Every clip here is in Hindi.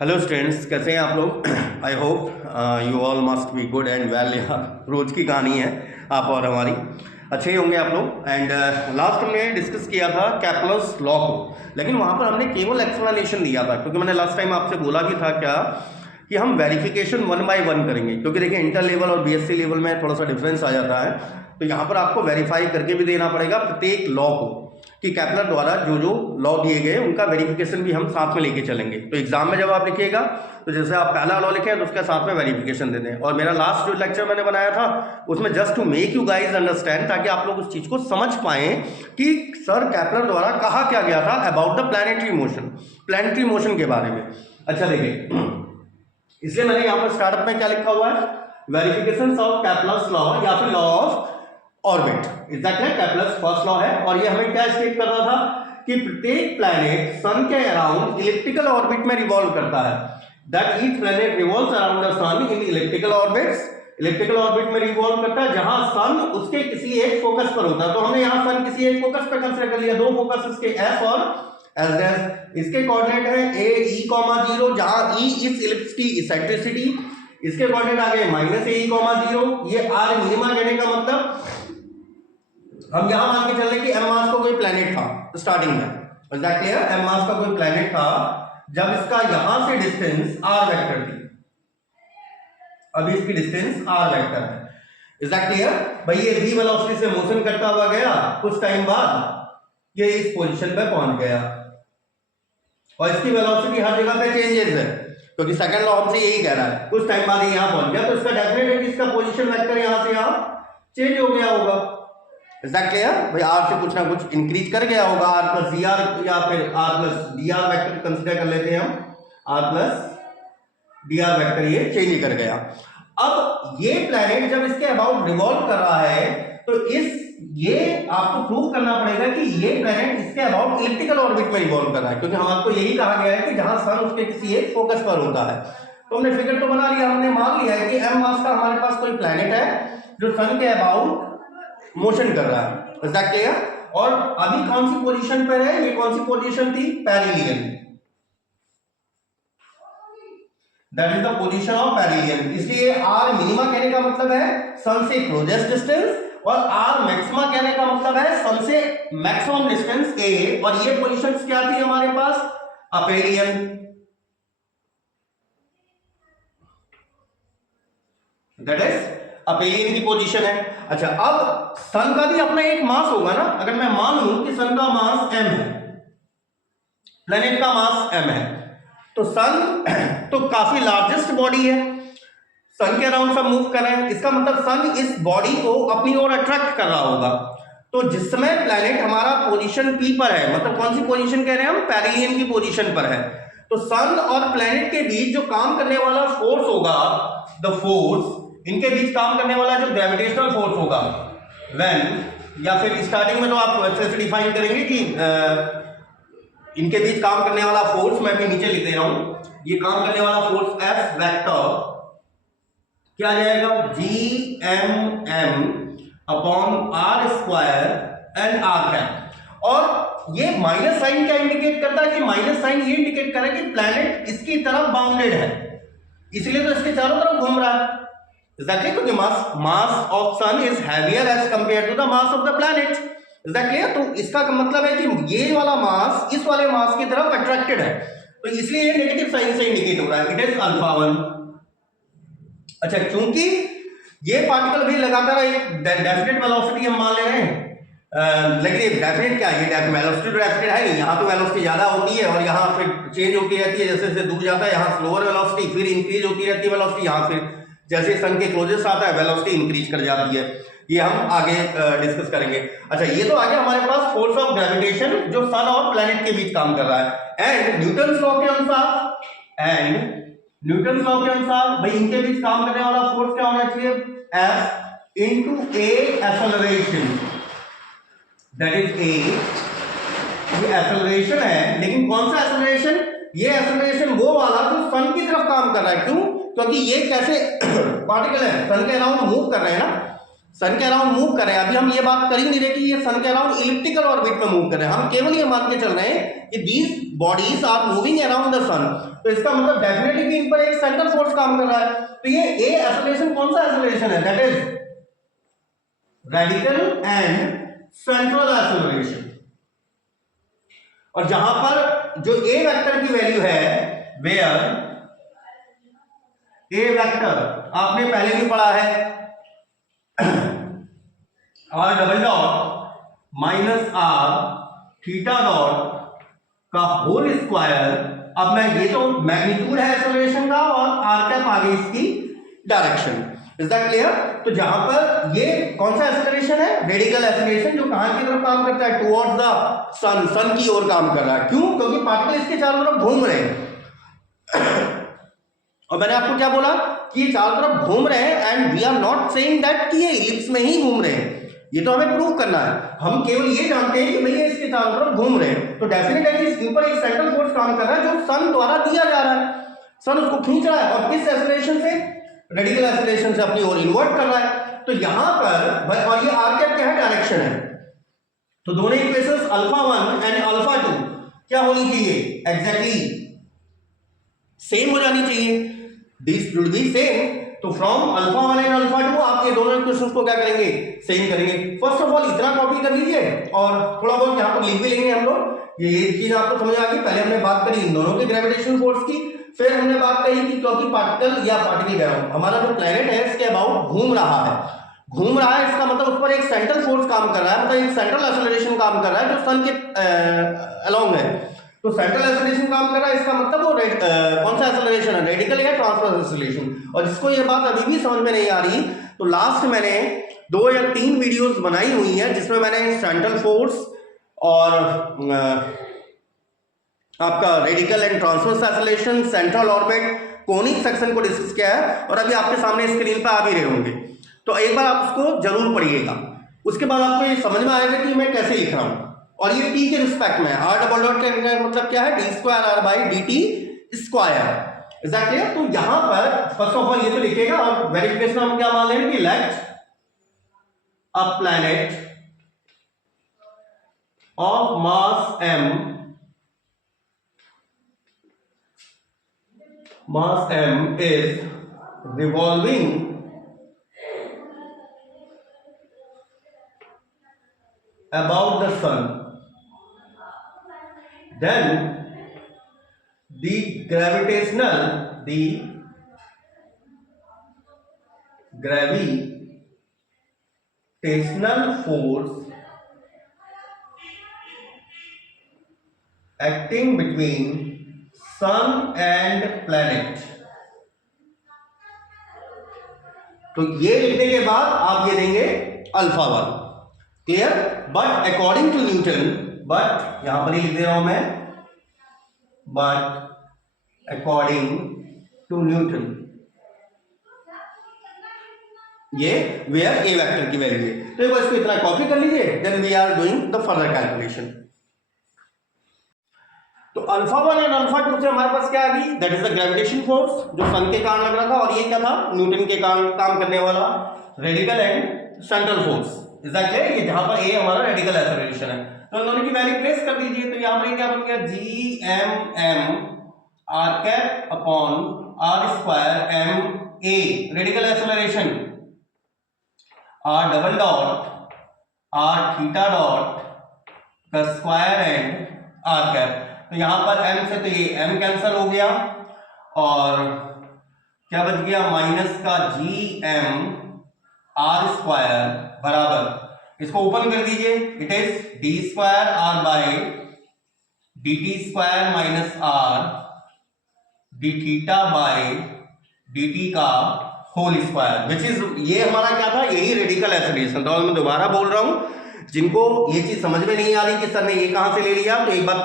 हेलो स्टूडेंट्स, कैसे हैं आप लोग? I hope you all must be good and well. यहाँ रोज की कहानी है आप और हमारी, अच्छे ही होंगे आप लोग। एंड लास्ट हमने डिस्कस किया था कैप्लर्स लॉ को, लेकिन वहाँ पर हमने केवल एक्सप्लेनेशन दिया था, क्योंकि मैंने लास्ट टाइम आपसे बोला भी था क्या कि हम वेरिफिकेशन 1 बाय 1 करेंगे, क्योंकि देखिए इंटर लेवल और बीएससी लेवल में थोड़ा सा डिफरेंस आ जाता है। तो यहाँ पर आपको वेरीफाई करके भी देना पड़ेगा प्रत्येक लॉ को, कि कैप्लर द्वारा जो जो लॉ दिए गए उनका वेरिफिकेशन भी हम साथ में लेके चलेंगे। तो एग्जाम में जब आप लिखिएगा तो जैसे आप पहला लॉ लिखें तो उसके साथ में वेरिफिकेशन दे दें। और मेरा लास्ट जो लेक्चर मैंने बनाया था उसमें just to make you guys understand, ताकि आप लोग उस चीज को समझ पाएं कि सर कैप्लर द्वारा कहा क्या गया था अबाउट द प्लैनेटरी मोशन के बारे में। अच्छा देखिए, इसलिए मैंने यहाँ पर स्टार्टअप में क्या लिखा हुआ है, वेरिफिकेशन ऑफ कैप्लर्स लॉ या फिर law of orbit. Exactly Kepler's first law है, और ये हमें क्या स्टेट कर रहा था कि प्रत्येक प्लैनेट सन के अराउंड इलिप्टिकल ऑर्बिट में रिवॉल्व करता है। That each planet revolves around the sun in elliptical orbit में रिवॉल्व करता है, जहां सन उसके किसी एक फोकस पर होता है। तो हमने यहां सन किसी एक फोकस पर कंसीडर कर लिया, दो फोकस इसके एफ और एस डैश। इसके कोऑर्डिनेट है ए ई कॉमा 0, जहां ई इस इलिप्स की इसेंट्रिसिटी, इसके कोऑर्डिनेट आ गए माइनस ए ई कॉमा 0। ये आर मिनिमा कहने का मतलब हम यहां मान के चल रहे कि एम मास का कोई प्लैनेट था स्टार्टिंग में, एग्जैक्टली एम मास का कोई प्लैनेट था जब इसका यहां से डिस्टेंस आर वेक्टर थी। अभी इसकी डिस्टेंस आर वेक्टर है, एग्जैक्टली भाई। ये v वेलोसिटी से मोशन करता हुआ गया, कुछ टाइम बाद ये इस पोजीशन पे पहुंच गया, और इसकी वेलोसिटी हर जगह पे चेंजेस है, क्योंकि सेकंड लॉ हमसे यही कह रहा है। कुछ टाइम बाद ये यहां पहुंच गया, तो इसका डेफिनेट है कि इसका पोजीशन वेक्टर यहां से यहां चेंज हो गया होगा। एग्जैक्टली भाई, आर से कुछ ना कुछ इंक्रीज कर गया होगा, आर प्लस डी आर या फिर R plus D R vector consider कर लेते हैं हम, R plus D R vector ये चेंज कर गया। अब ये प्लैनेट जब इसके अबाउट रिवॉल्व कर रहा है, तो ये आपको प्रूव करना पड़ेगा कि ये प्लैनेट इसके अबाउट इलिप्टिकल ऑर्बिट में रिवॉल्व कर रहा है, क्योंकि हमको यही कहा गया है कि जहां सन उसके किसी एक फोकस पर होता है। तो हमने फिगर तो बना लिया, हमने मान लिया है कि एम मास का हमारे पास कोई प्लैनेट है जो सन के अबाउट मोशन कर रहा है, एग्जैक्टली। और अभी कौन सी पोजीशन पर है, ये कौन सी पोजीशन थी, perihelion. That is the position of perihelion. इसलिए आर मिनिमा कहने का मतलब है सन से क्लोजेस्ट डिस्टेंस, और आर मैक्सिमा कहने का मतलब है सन से मैक्सिमम डिस्टेंस ए। और ये पोजीशंस क्या थी हमारे पास, अपेरियन, दैट इज अपेरियन की पोजीशन है। अच्छा, अब सन का भी अपना एक मास होगा ना। अगर मैं मान लूं कि सन का मास m है, प्लेनेट का मास m है, तो सन तो काफी लार्जेस्ट बॉडी है, सन के अराउंड सब मूव कर रहे हैं, इसका मतलब सन इस बॉडी को अपनी ओर अट्रैक्ट कर रहा होगा। तो जिस समय प्लेनेट हमारा पोजीशन p पर है, मतलब कौन सी पोजीशन कह रहे हैं हम, पेरिलियन की पोजीशन पर है, तो सन और प्लेनेट के बीच जो काम करने वाला फोर्स होगा, द फोर्स, इनके बीच काम करने वाला जो ग्रेविटेशनल फोर्स होगा, व्हेन, या फिर स्टार्टिंग में तो आप अच्छे से डिफाइन करेंगे कि इनके बीच काम करने वाला फोर्स, मैं भी नीचे लिख दे रहा हूं, ये काम करने वाला फोर्स F वेक्टर क्या आ जाएगा, G M M upon R square and R cap. और ये माइनस साइन क्या इंडिकेट करता है, कि माइनस साइन ये इंडिकेट कर रहा है कि प्लैनेट इसकी तरफ बाउंडेड है, इसलिए तो इसके चारों तरफ घूम रहा है, एग्जैक्टली, क्योंकि mass of sun is heavier as compare to the mass of the planet, exactly. तो इसका मतलब है कि ये वाला मास इस वाले मास की तरफ अट्रैक्टेड है, तो इसलिए ये नेगेटिव साइन से इंडिकेट हो रहा है, इट इज अल्फा 1। अच्छा, चूंकि ये पार्टिकल भी लगातार एक डेफिनेट वेलोसिटी हम मान ले रहे हैं, लेकिन ये डेफिनेट क्या है, ये वेलोसिटी तो डेफिनेट है नहीं, यहाँ तो वेलोसिटी ज्यादा होती है और यहाँ फिर चेंज होती रहती है, जैसे जैसे दूर जाता है यहाँ स्लोअर वेलोसिटी, फिर इंक्रीज होती रहती है वेलोसिटी, यहाँ फिर जैसे सन के क्लोजेस्ट आता है वेलोसिटी इंक्रीज कर जाती है। ये हम आगे डिस्कस करेंगे। अच्छा, ये तो आ गया हमारे पास फोर्स ऑफ ग्रेविटेशन जो सन और प्लैनेट के बीच काम कर रहा है। एंड न्यूटन्स लॉ के अनुसार भाई इनके बीच काम करने वाला फोर्स क्या होना चाहिए, F into A acceleration, that is a. ये एक्सेलरेशन है, लेकिन कौन सा एक्सेलरेशन, ये एक्सेलरेशन वो वाला जो सन की तरफ काम कर रहा है। क्यों, क्योंकि ये कैसे पार्टिकल है, सन के अराउंड मूव कर रहे हैं ना, सन के अराउंड मूव कर रहे हैं। अभी हम ये बात कर ही नहीं रहे कि ये सन के अराउंड इलिप्टिकल ऑर्बिट में मूव कर रहे हैं, हम केवल ये मान के चल रहे हैं कि these bodies are moving around the sun. तो इसका मतलब डेफिनेटली इन पर एक सेंट्रल फोर्स काम कर रहा है। तो ये ए एक्सेलरेशन कौन सा एक्सेलरेशन है? That is radical and central acceleration. और जहां पर जो ए वेक्टर की वैल्यू है, वेयर ए वेक्टर आपने पहले भी पढ़ा है, R double dot minus R theta dot का होल स्क्वायर। अब मैं ये तो मैग्नीट्यूड है एक्सेलरेशन का और आर कैप आगे इसकी डायरेक्शन। Is that clear? तो जहां पर ये कौन सा एक्सेलरेशन है? रेडिकल एक्सेलरेशन, जो कहां की तरफ काम करता है? टुवर्ड्स द सन, सन की ओर काम कर रहा है। क्यों? क्योंकि पार्टिकल इसके चारों तरफ घूम रहे हैं। और मैंने आपको क्या बोला कि ये चारों तरफ घूम रहे हैं, and we are not saying that कि ये इलिप्स में ही घूम रहे हैं, ये तो हमें प्रूव करना है। हम केवल ये जानते हैं कि भैया इसके चारों तरफ घूम रहे हैं। तो डेफिनेटली इसके ऊपर एक सेंट्रल फोर्स काम कर रहा है जो सन द्वारा दिया जा रहा है। सन उसको खींच रहा है और किस एक्सेलरेशन से? रेडिकल एक्सेलरेशन से अपनी ओर इन्वर्ट कर रहा है। तो यहां पर, और ये आर कैप क्या है? डायरेक्शन है। तो दोनों इक्वेशंस अल्फा 1 एंड अल्फा 2 क्या होनी चाहिए? एग्जैक्टली सेम हो जानी चाहिए, दिस शुड बी सेम। तो फ्रॉम अल्फा 1 एंड अल्फा 2 आप ये दोनों इक्वेशंस को क्या करेंगे? सेम करेंगे। फर्स्ट ऑफ ऑल इतना कॉपी कर लीजिए और थोड़ा बहुत यहां पर लिख भी लेंगे हम लोग। ये चीज आपको समझ आ गई। पहले हमने बात करी इन दोनों के ग्रेविटेशन फोर्स की, फिर हमने बात कही कि क्योंकि पार्टिकल या पार्टिकल हमारा जो प्लेनेट है इसके अबाउट घूम रहा है, घूम रहा है, इसका मतलब उस पर एक सेंट्रल फोर्स काम कर रहा है, मतलब एक सेंट्रल एक्सेलरेशन काम कर रहा है जो सन के अलोंग है। तो सेंट्रल एक्सेलरेशन काम कर रहा है, इसका मतलब वो कौन सा एक्सेलरेशन है? रेडिकल या ट्रांसवर्स एक्सेलरेशन। और जिसको ये बात अभी भी समझ में नहीं आ रही, तो लास्ट मैंने 2 या 3 वीडियोस बनाई हुई हैं जिसमें मैंने सेंट्रल फोर्स और आपका radical and transverse acceleration, central orbit, conic section को डिस्कस किया है, और अभी आपके सामने स्क्रीन पर आ भी रहे होंगे। तो एक बार आप उसको जरूर पढ़िएगा, उसके बाद आपको ये समझ में आएगा कि मैं कैसे लिख रहा हूं। और ये टी के रिस्पेक्ट में, आर डबल डॉट का मतलब क्या है? D square are by D T square. Is that clear? तो यहां पर फर्स्ट ऑफ ऑल ये तो लिखेगा, और वेरिफिकेशन हम क्या मान लेंगे कि let a planet of mass m is revolving about the sun, then the gravitational force acting between sun and planet। तो ये लिखने के बाद आप ये देंगे alpha 1। Clear? But according to Newton, but यहां पर ही लिख दे रहा हूं मैं, बट अकॉर्डिंग टू न्यूटन, ये वेयर ए वेक्टर की वैल्यू है। तो एक बार इसको इतना कॉपी कर लीजिए, then we are doing the further calculation. तो अल्फा 1 एंड अल्फा 2 से हमारे पास क्या आ गई? That is the gravitation force जो सन के कारण लग रहा था, और ये क्या था? न्यूटन के कारण काम करने वाला radical and central force. Is that clear? ये जहां पर ए हमारा रेडिकल एक्सेलरेशन है, तो दोनों की वैल्यू प्लेस कर दीजिए। तो यहां पर क्या बन गया? G M R cap upon R square M A radical acceleration, R double dot R theta dot का स्क्वायर एंड आर कैप। तो यहां पर m से तो ये m कैंसिल हो गया, और क्या बच गया? माइनस का जी एम आर स्क्वायर बराबर, इसको ओपन कर दीजिए, it is D square are by D T square minus R D theta by D T का होल स्क्वायर, विच इज, ये हमारा क्या था? यही रेडिकल एक्सेलरेशन था। और मैं दोबारा बोल रहा हूं, जिनको ये चीज समझ में नहीं आ रही कि सर ने ये कहां से ले लिया, तो एक बार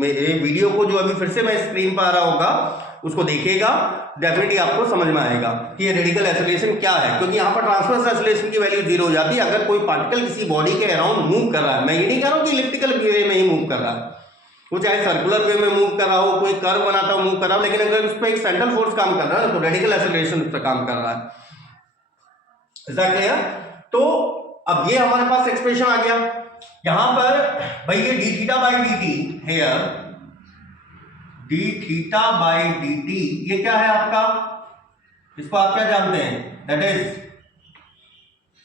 मेरे वीडियो को जो अभी फिर से मैं स्क्रीन पर आ रहा होगा उसको देखिएगा, डेफिनेटली आपको समझ में आएगा कि ये रेडिकल एक्सेलरेशन क्या है। क्योंकि यहाँ पर ट्रांसवर्स एक्सेलरेशन की वैल्यू 0 हो जाती है अगर कोई पार्टिकल किसी बॉडी के अराउंड मूव कर रहा है। मैं ये नहीं कह रहा हूँ कि इलिप्टिकल वे में ही मूव कर रहा है, वो चाहे सर्कुलर वे में मूव कर रहा हो, कोई कर्व बनाता हो मूव कर रहा हो, लेकिन अगर उस पर एक सेंट्रल फोर्स काम कर रहा है तो रेडिकल एक्सेलरेशन उस पर काम कर रहा है। Is that clear? तो अब ये हमारे पास एक्सप्रेशन आ गया। यहां पर भाई ये D theta by D T here, D theta by D T ये क्या है आपका, इसको आप क्या जानते हैं, दैट इज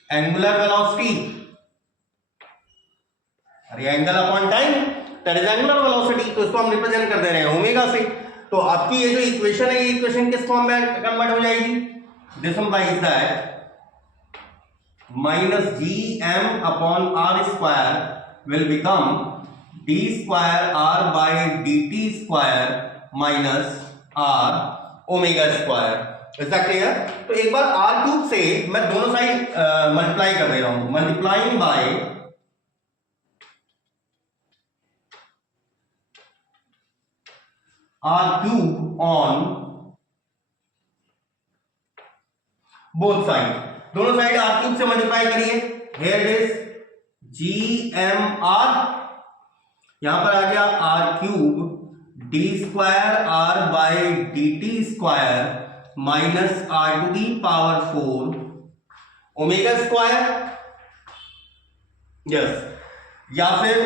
एंगुलर वेलोसिटी, अरे angle upon time, that is angular velocity. तो इसको हम रिप्रेजेंट कर दे रहे हैं ओमेगा से। तो आपकी ये जो इक्वेशन है, ये इक्वेशन किस फॉर्म में कन्वर्ट हो जाएगी, this implies that minus ji M upon R square will become D square are by D T square minus R omega square. Is that clear? तो एक बार आर क्यूब से मैं दोनों साइड मल्टीप्लाई कर दे रहा हूं, multiplying by r cube on both side, दोनों साइड आर क्यूब से मल्टीप्लाई करिए। Here it is g M r, यहां पर आ गया r cube d square are by D T square minus r to the power 4 omega square, yes, या फिर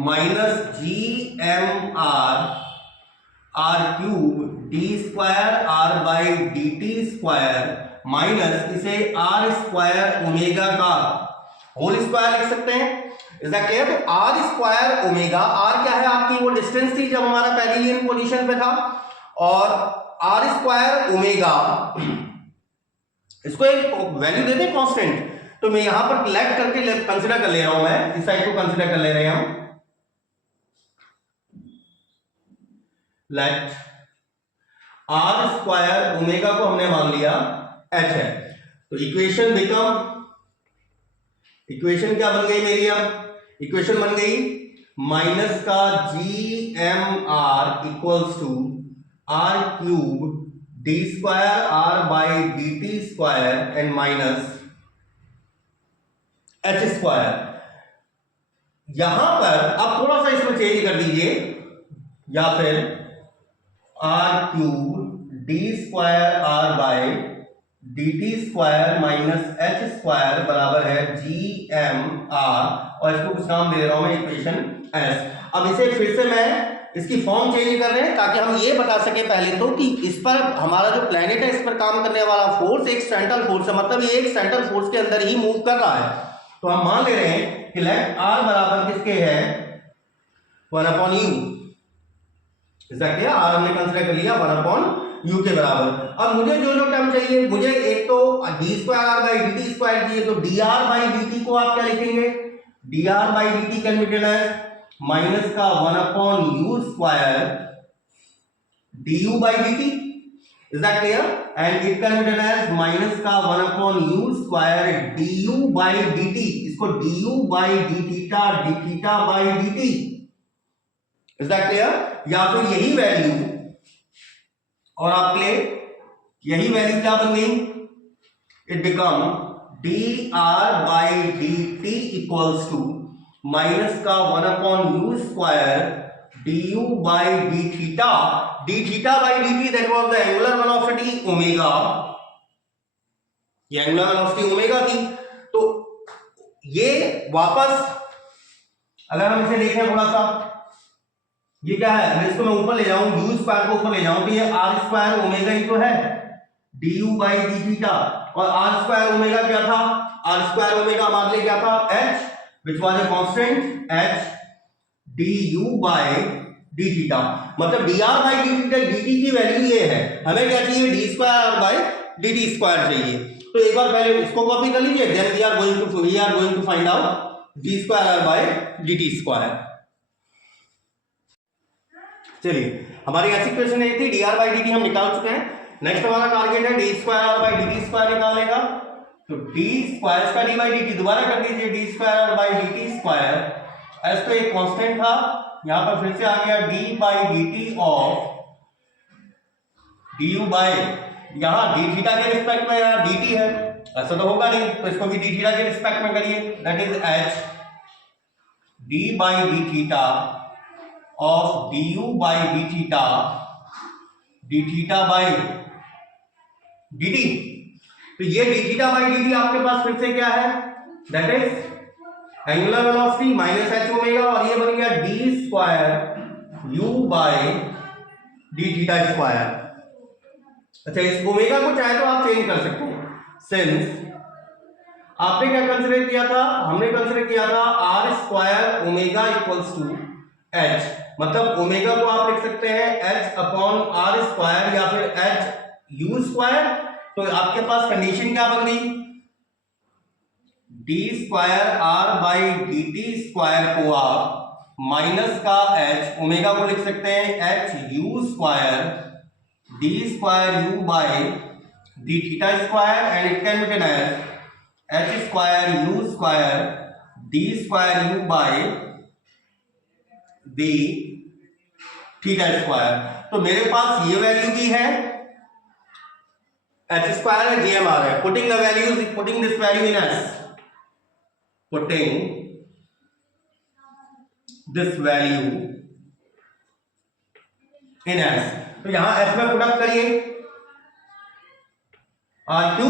minus G M r cube d square are by D T square minus इसे आर स्क्वायर ओमेगा का होल स्क्वायर लिख सकते हैं। Is that clear? तो आर स्क्वायर ओमेगा, आर क्या है आपकी, वो डिस्टेंस थी जब हमारा पेरिलियन पोजीशन पे था, और आर स्क्वायर ओमेगा, इसको एक वैल्यू देते हैं कांस्टेंट। तो मैं यहां पर लेट करके कंसीडर कर ले रहा हूं, मैं इस साइड को कंसीडर कर ले रहे हैं हम, लेट आर स्क्वायर ओमेगा को हमने मान लिया एच है। तो इक्वेशन क्या बन गई मेरी, अब इक्वेशन बन गई माइनस का G M r equals to r cube d square are by D T square and minus h square. यहां पर अब थोड़ा सा इसमें चेंज कर दीजिए, या फिर r cube d square are by D T square minus h square बराबर है जी एम आर, और इसको कुछ नाम दे रहा हूं मैं इक्वेशन एस। अब इसे फिर से मैं इसकी फॉर्म चेंज कर रहे हैं ताकि हम ये बता सके पहले तो कि इस पर हमारा जो प्लेनेट है इस पर काम करने वाला फोर्स एक सेंट्रल फोर्स है, मतलब ये एक सेंट्रल फोर्स के अंदर ही मूव कर रहा है। तो हम मान ले रहे हैं कि लेट आर बराबर किसके है, 1/u। आर हमने कंसीडर कर लिया 1/u के बराबर। अब मुझे जो टर्म चाहिए, मुझे एक तो D square are by D T square चाहिए, तो D are by D T को आप क्या लिखेंगे, D are by D T can be written as minus का 1/u square D you by D T. Is that clear? And it can be written as minus का 1/u square D you by D T, इसको D you by D theta by D T. Is that clear? या फिर यही वैल्यू और आपके यही वैल्यू क्या बन गई, it become d are by D t equals to minus का 1/u square D you by D theta by D t, that was the angular velocity omega, ये एंगुलर वेलोसिटी ओमेगा थी। तो ये वापस अगर हम इसे देखें थोड़ा सा, ये क्या है, मैं इसको मैं ऊपर ले जाऊं, यू स्क्वायर को ऊपर ले जाऊं, तो ये आर स्क्वायर ओमेगा ही तो है, D you by D theta, और आर स्क्वायर ओमेगा क्या था, आर स्क्वायर ओमेगा हमारे लिए क्या था, H, which was a constant H D you by D theta. मतलब D are by D theta D T की वैल्यू ये है, हमें क्या चाहिए, D square are by D T square चाहिए। तो एक बार पहले इसको कॉपी कर लीजिए, then we are going to find out d square are by D T square. चलिए, हमारी ऐसी क्वेश्चन ये थी, d are by D t हम निकाल चुके हैं। नेक्स्ट हमारा टारगेट है D square are by D T square निकालने का। तो डी स्क्वायर इसका डी बाई डी टी दोबारा कर दीजिए, d square are by D T square, s तो एक कांस्टेंट था, यहां पर फिर से आ गया D by D t of d you by, यहां डी थीटा के रिस्पेक्ट में यहां डी टी है, ऐसा तो होगा नहीं, तो इसको भी डी थीटा के रिस्पेक्ट में करिए, that is h d by D theta of d you by D theta by D t. तो ये D theta by D t आपके पास फिर से क्या है, that is angular velocity minus h omega, और ये बन गया d square u by d theta square. अच्छा, इस ओमेगा को चाहे तो आप चेंज कर सकते हैं, सिंस आपने क्या कंसीडर किया था, हमने कंसीडर किया था are square omega equals to h, मतलब ओमेगा को आप लिख सकते हैं एच अपॉन आर स्क्वायर या फिर एच यू स्क्वायर। तो आपके पास कंडीशन क्या बन गई, d square are by D T square को आप माइनस का एच ओमेगा को लिख सकते हैं h u square D square u by d theta square, and it can be written as h square you square D square u by d theta square. तो मेरे पास ये वैल्यू भी है, एच स्क्वायर है, जीएमआर है, putting the values, putting this value in s, putting this value in s. तो यहां एस में पुट अप करिए, r cube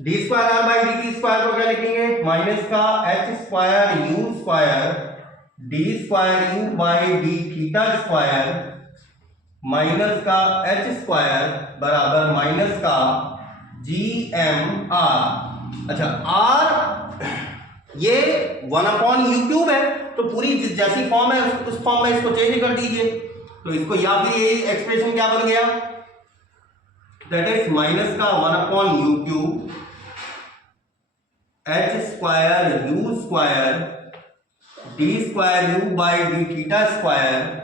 d square are by D T square को क्या लिखेंगे, माइनस का H square you square D square you by D theta square minus का एच स्क्वायर बराबर माइनस का जी एम आर। अच्छा, आर ये 1/u क्यूब है, तो पूरी जैसी फॉर्म है उस फॉर्म में इसको चेंज कर दीजिए, तो इसको या फिर ये एक्सप्रेशन क्या बन गया, दैट इज माइनस का 1/u cube H square you square D square you by D theta square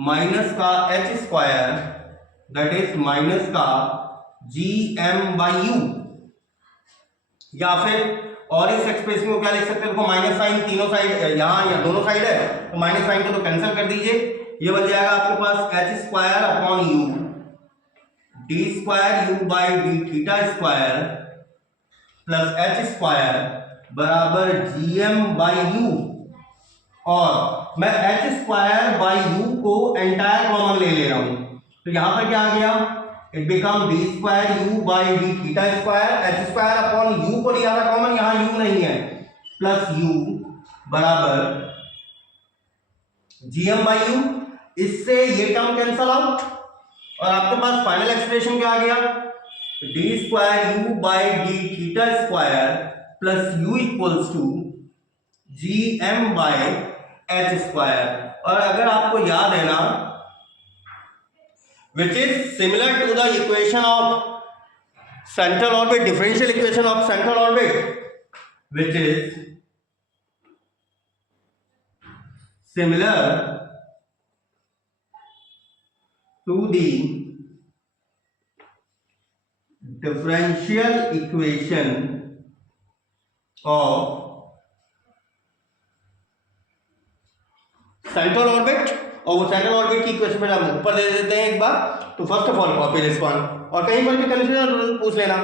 minus का H square that is minus का जी एम बाई यू। या फिर और इस एक्सप्रेशन को क्या लिख सकते हैं, देखो माइनस साइन तीनों साइड यहाँ या दोनों साइड है, तो माइनस साइन को तो कैंसिल कर दीजिए, ये बन जाएगा आपके पास H square upon U D square you by D theta square plus H square बराबर जी एम बाई यू, और मैं एच स्क्वायर बाई यू को एंटायर कॉमन ले रहा हूं, तो यहां पर क्या आ गया, it become D square you by D theta square, H square upon U को लिया था कॉमन, यहां यू नहीं है, प्लस यू बराबर जी एम बाई यू, इससे ये टर्म कैंसल आउट, और आपके पास फाइनल एक्सप्रेशन क्या आ गया, d square you by D theta square plus u equals to g M by h square. और अगर आपको याद है ना, which is similar to the equation of central orbit, differential equation of central orbit, which is similar to the differential equation of central orbit, और वो सेंट्रल ऑर्बिट की इक्वेशन में हम ऊपर दे देते हैं एक बार, तो first of all copy this one, और कहीं पर भी कंफ्यूजन पूछ लेना।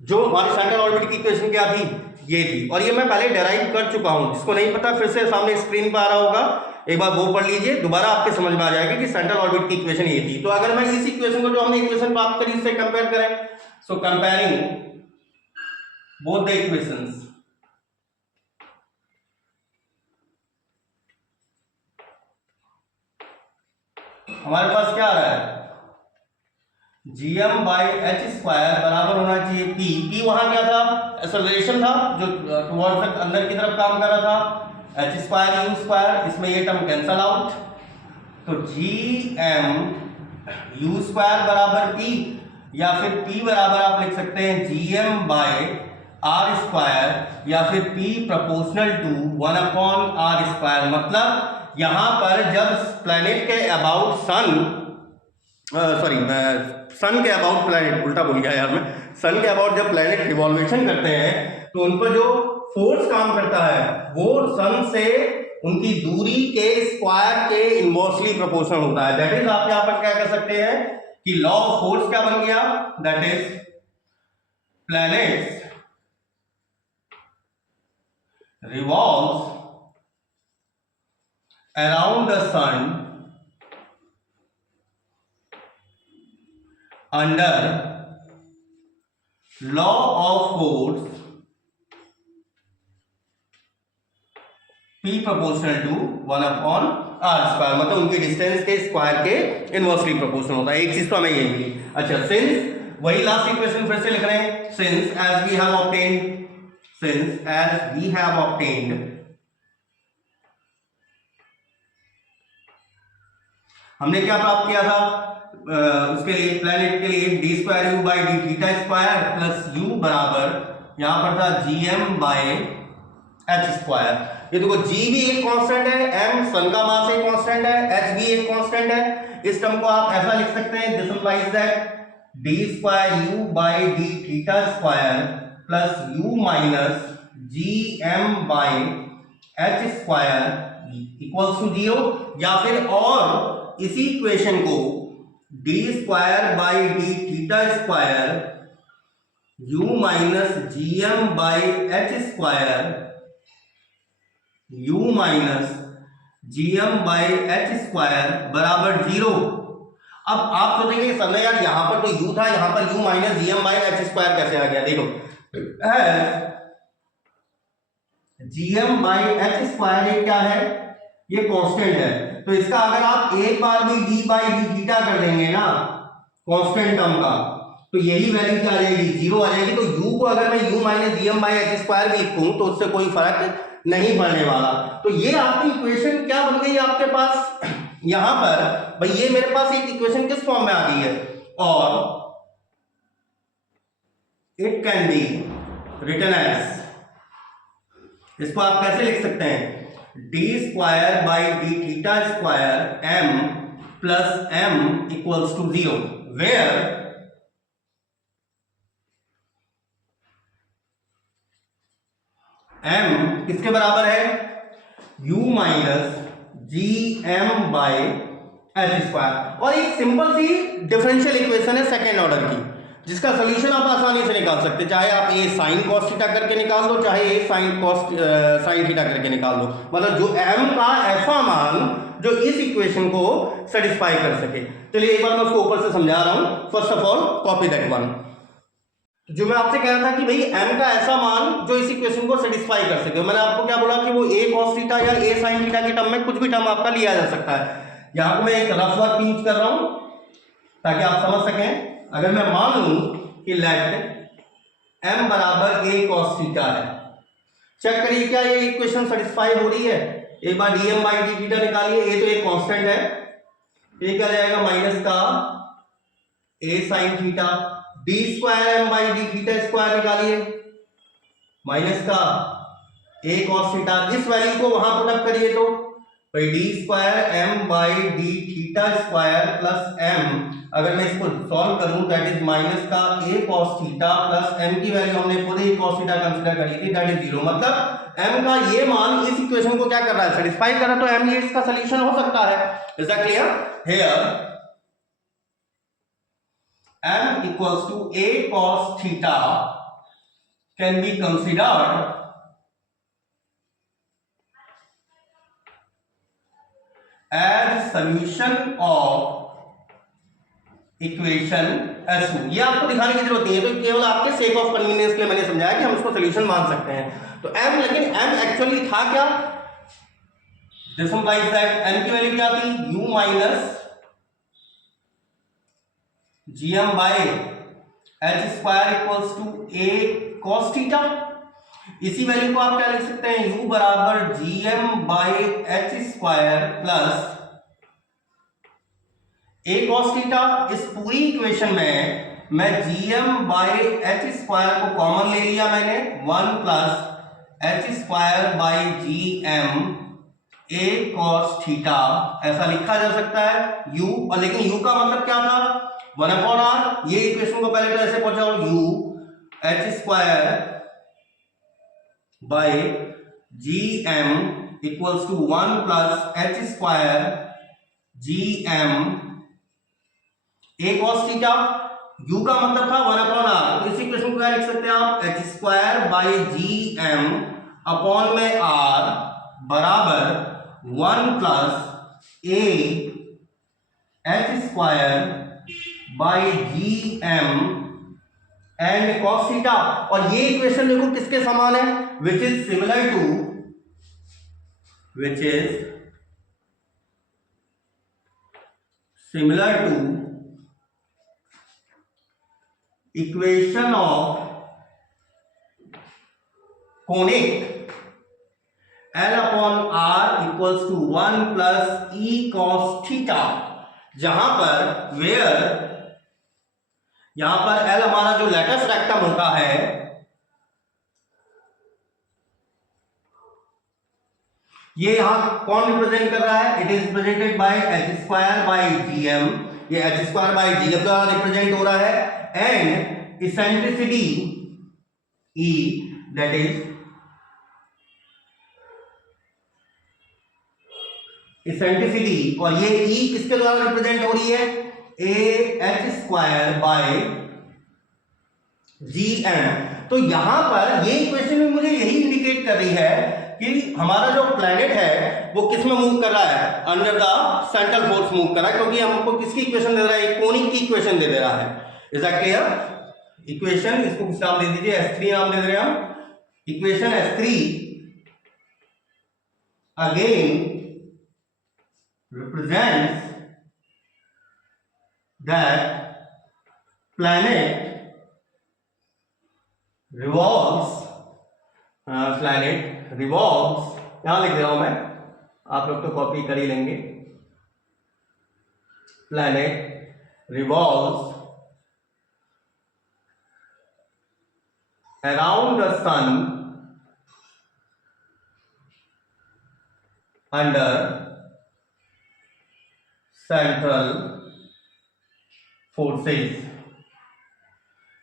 जो हमारी सेंट्रल ऑर्बिट की इक्वेशन क्या थी, ये थी, और ये मैं पहले डेराइव कर चुका हूं, जिसको नहीं पता फिर से सामने स्क्रीन पर आ रहा होगा, एक बार वो पढ़ लीजिए, दोबारा आपके समझ में आ जाएगा कि सेंट्रल ऑर्बिट की इक्वेशन ये थी। तो अगर मैं इस इक्वेशन को जो हमने इक्वेशन प्राप्त करी इससे कंपेयर करें, सो कंपेयरिंग बोथ द इक्वेशंस, हमारे पास क्या आ रहा है, gm बाई एच स्क्वायर बराबर होना चाहिए p वहां क्या था, एक्सेलरेशन था जो टुवर्ड्स तक अंदर की तरफ काम कर रहा था, एच स्क्वायर यू स्क्वायर, इसमें ये टर्म कैंसल आउट, तो जी एम यू स्क्वायर बराबर p, या फिर p बराबर आप लिख सकते हैं g m by r square, या फिर p proportional to 1/r square. मतलब यहां पर जब प्लैनेट के अबाउट सन के अबाउट प्लैनेट, उल्टा बोल गया यार मैं, सन के अबाउट जब प्लैनेट रिवॉल्यूशन करते हैं तो उन पर जो फोर्स काम करता है वो सन से उनकी दूरी के स्क्वायर के इनवर्सली प्रोपोर्शनल होता है। दैट इज आप यहां पर क्या कर सकते हैं कि लॉ ऑफ फोर्स क्या बन गया, that is planets revolves around the sun under law of force P proportional to 1/r square, मतलब उनकी डिस्टेंस के स्क्वायर के इनवर्सली प्रोपोर्शनल होता है। एक चीज तो हमें ये मिली। अच्छा, सिंस वही लास्ट इक्वेशन फिर से लिख रहे हैं, since as we have obtained हमने क्या प्राप्त किया था उसके लिए, प्लेनेट के लिए D square you by D theta square plus you बराबर यहां पर था gm/h स्क्वायर। ये देखो g भी एक कांस्टेंट है, m सन का मास एक कांस्टेंट है, h भी एक कांस्टेंट है। इस टर्म को आप ऐसा लिख सकते हैं, this implies that d square u by D theta square plus u minus gm/h square equals to 0, या फिर और इसी इक्वेशन को d square by D theta square u minus gm/h square u minus gm/h square बराबर 0। अब आप सोचेंगे सर ने यार यहां पर तो u था, यहां पर u माइनस gm/h स्क्वायर कैसे आ गया? देखो gm/h स्क्वायर ये क्या है? ये कांस्टेंट है, तो इसका अगर आप एक बार भी d बाई डी थीटा कर देंगे ना कांस्टेंट टर्म का, तो यही वैल्यू क्या आ जाएगी? 0 आ जाएगी। तो u को अगर मैं u माइनस gm/h स्क्वायर भी लिखूं तो उससे कोई फर्क नहीं पड़ने वाला। तो ये आपकी इक्वेशन क्या बन गई आपके पास यहां पर? भाई ये मेरे पास एक इक्वेशन किस फॉर्म में आ गई है, और it can be written as, इसको आप कैसे लिख सकते हैं? D square by D theta square m plus m equals to 0, where m किसके बराबर है? u minus gm/h square. और एक सिंपल सी डिफरेंशियल इक्वेशन है सेकेंड ऑर्डर की, जिसका सोल्यूशन आप आसानी से निकाल सकते हैं, चाहे आप a sin cos थीटा करके निकाल दो, चाहे a sin थीटा करके निकाल दो, मतलब जो m का ऐसा मान जो इस इक्वेशन को सेटिस्फाई कर सके। चलिए एक बार मैं उसको ऊपर से समझा रहा हूं। First of all copy that one. जो मैं आपसे कह रहा था कि भाई m का ऐसा मान जो इस इक्वेशन को सेटिस्फाई कर सके, मैंने आपको क्या बोला कि वो a cos थीटा या a sin थीटा के टर्म में कुछ भी टर्म आपका लिया जा सकता है। यहां पर मैं एक रफ वर्क यूज कर रहा हूं ताकि आप समझ सकें। अगर मैं मान लूं कि लेट m बराबर a cos थीटा है, चेक करिए क्या ये इक्वेशन सेटिस्फाई हो रही है। एक बार dm बाई डी थीटा निकालिए, a तो एक कांस्टेंट है, ये क्या जाएगा माइनस का a sin theta, d square m by D theta square निकालिए माइनस का a cos थीटा। इस वैल्यू को वहां पुट अप करिए तो भाई d square m by D theta square plus m, अगर मैं इसको सॉल्व करूं दैट इज माइनस का a cos theta plus m की वैल्यू हमने खुद ही cos थीटा कंसीडर करी थी दैट इज 0। मतलब m का ये मान इस इक्वेशन को क्या कर रहा है? सेटिस्फाई कर रहा है, तो m ये इसका सॉल्यूशन हो सकता है। Is that clear? Here m equals to a cos theta can be considered as solution of equation S2। ये आपको दिखाने की जरूरत नहीं है, तो केवल आपके सेक ऑफ कन्वीनियंस के लिए मैंने समझाया कि हम इसको सोल्यूशन मान सकते हैं। तो m, लेकिन m एक्चुअली था क्या? दिस इंप्लाइज दैट m की वैल्यू क्या थी? u minus gm/h square equals to a cos theta. इसी वैल्यू को आप क्या लिख सकते हैं? u बराबर gm/h square plus a cos theta. इस पूरी इक्वेशन में मैं gm/h स्क्वायर को कॉमन ले लिया मैंने, 1 plus h square by gm a cos theta ऐसा लिखा जा सकता है u। और लेकिन u का मतलब क्या था? 1/r। ये इक्वेशन को पहले तो ऐसे पहुंचाओ, u h square by gm equals to 1 plus h square gm a cos theta. u का मतलब था 1/r, तो इस इक्वेशन को क्या लिख सकते हैं आप? h square by gm upon में r बराबर 1 plus a h square by gm and cos theta. और ये इक्वेशन देखो किसके समान है? Which is similar to which is similar to equation of conic L upon R equals to 1 plus E cos theta, जहां पर where यहां पर L हमारा जो लेटस रेक्टम होता है, ये यहां कौन रिप्रेजेंट कर रहा है? It is represented by h square by gm, ये h स्क्वायर बाय gm का रिप्रेजेंट हो रहा है, and eccentricity E, that is eccentricity, और ये E किसके द्वारा रिप्रेजेंट हो रही है? a h square by gm। तो यहां पर ये इक्वेशन में मुझे यही इंडिकेट कर रही है कि हमारा जो प्लैनेट है वो किस में मूव कर रहा है? Under the central force move कर रहा है, क्योंकि हमको किसकी इक्वेशन दे रहा है? कोनिक की इक्वेशन दे रहा है। Is that clear? इक्वेशन, इसको कुछ नाम दे दीजिए, S3 नाम दे रहे हैं हम। Equation S3 again represents that planet revolves, planet revolves, यहां लिख दे रहा हूं मैं, आप लोग तो कॉपी कर ही लेंगे। planet revolves around the sun under central forces,